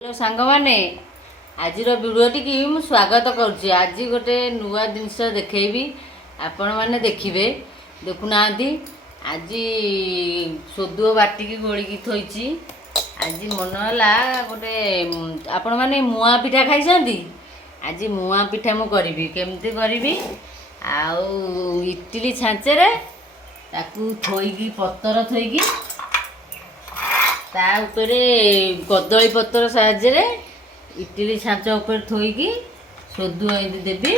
Hello सांग मैंने आज भिडियोटी की मु स्वागत करुच्ची। आज गोटे नुआ जिनस देखी आपण मैंने देखिए देखुना आज सोदुओ बाटिकी गोलिकी थोची। आज मन है गोटे आपण मैंने मुआ पिठा खाई। आज मुआ पिठा मु करी केमती करी आउ इटिली छांचे ताकू थोईकी पत्तर थोईकी ता उपरे कदली पत्र साहाଯ୍ୟରେ इटिली छाँच उपर थोईकी सोदु एंती देवी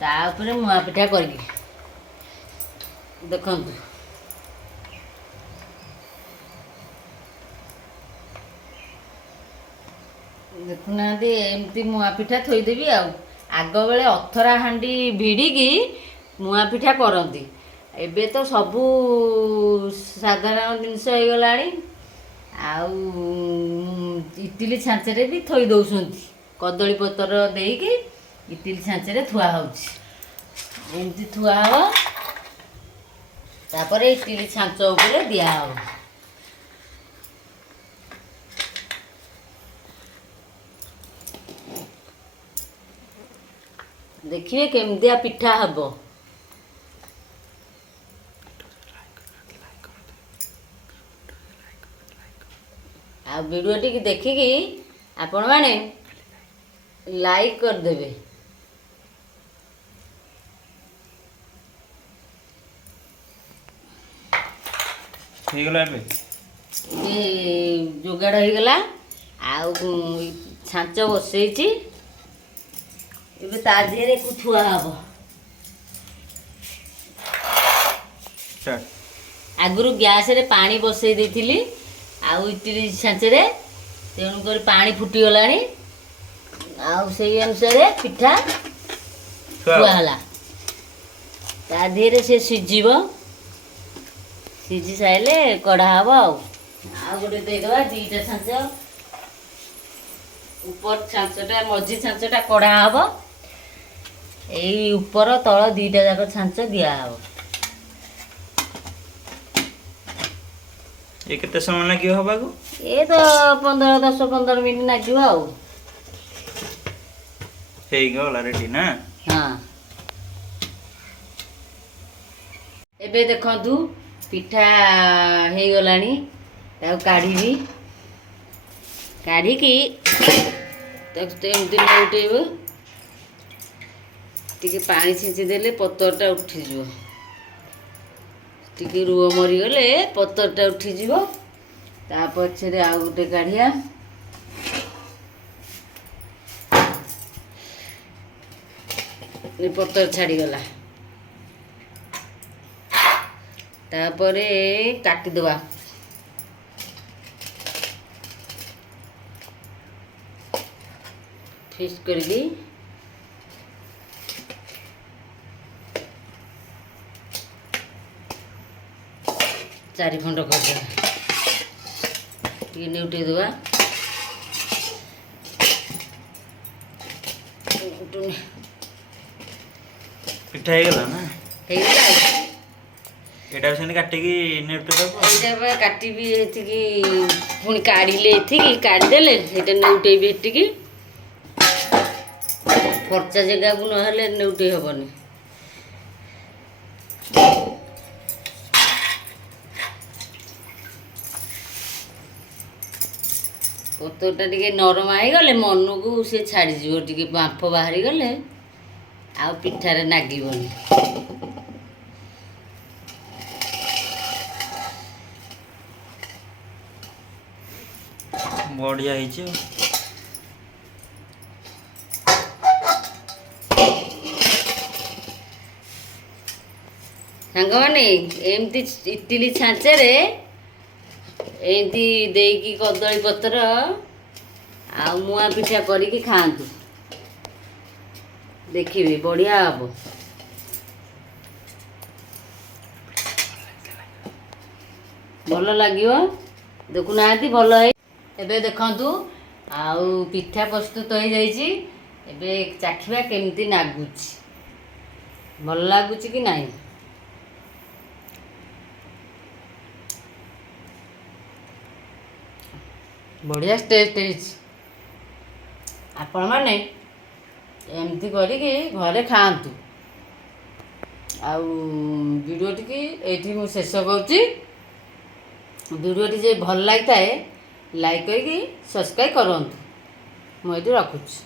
ता उपरे मुआ पिठा करगी। देखंतु देखुना एमती मुआ पिठा थोईदेवी। आग बेले अथरा हांडी भिड़िकी मुआ पिठा करती। एबे तो सबू साधारण जिनस हो गलानी। आउ इटिली छाँचे भी थोई दौरान कदली पतर देकी इटिली छाँचे थुआ होमती थुआ हम तापर इटिली छाँच उपर दिया हो। देखिए केमतिया पिठा हम। आ वीडियोटी की देखिकी आपण माने लाइक कर देबे। ठीक गला बे ये जुगाड़ हो गला। आउ छांच बसैची एबे ता देहरे को थुआ हबो। आगुरु गैस रे पानी बसै देथिली आउ इटिली छाँचे तेणुक पानी फुटी गलानी। आउ से अनुसार पिठा थुआला ता धीरे से सिझिब। सिझी सारे कढ़ा हम। आउ गोटे देदेवा दीटा छाँच ऊपर छाँचटा मझी छाँचटा कढ़ा हम। यही ऊपर तल दीटा जाक छाँच दिया हम। ये केते समय लगे हबा को? ये तो 10-15 मिनट लगे आउ। हेई गला रेडी ना। हाँ एबे देखंतु पिठा हे गलानी। ताऊ काढ़ी काढ़ी एमती नौटेब टी पानी छींची देले पतरटा उठीज। टी रुह मरीगले पतरटा उठीज। ता पछरे आउ गोटे काढ़िया पतर छाड़ीगला। तापरे काटिदेवा फिश करके चारि खंड करदेवा नेउटे देवा। पिठा हे गला ना। हेगला एटा सेन काटिकी नेउटे दबो। एटा काटिबी एथिकी पुणी काढ़ीले एथिकी काढ़ी देले एटा नेउटेबी एटिकी फरचा जगह को नहले नेउटे हबनी। पतरटा टिके नरम आईगले मन को सी छाड़ीज टे बांफ बाहरी गले आ पिठारे नागिबनी। बढ़िया ହେଇଛି। सांग माने एमती इटिली छाँचे एमती देकी कदली पत्र आ मुआ पिठा करिकी खातु। देखिए बढ़िया हम। भल लगे देखुना भल है। एबे देखंतु आउ पिठा प्रस्तुत हो जाइए। एबे चाखिबा केमती नागुची भल लागुची कि नहीं। बढ़िया टेस्ट है। ଆପଣମାନେ ଏମିତି କରିକି ଘରେ ଖାଆନ୍ତୁ। ଆଉ ଭିଡ଼ିଓଟିକି ଏଇଠି ମୁଁ ଶେଷ କରୁଛି। ଭିଡ଼ିଓଟି ଯଦି ଭଲ ଲାଗିଥାଏ ଲାଇକ୍ କରିକି ସବସ୍କ୍ରାଇବ୍ କରନ୍ତୁ। ମୁଁ ଏଇଠି ରଖୁଛି।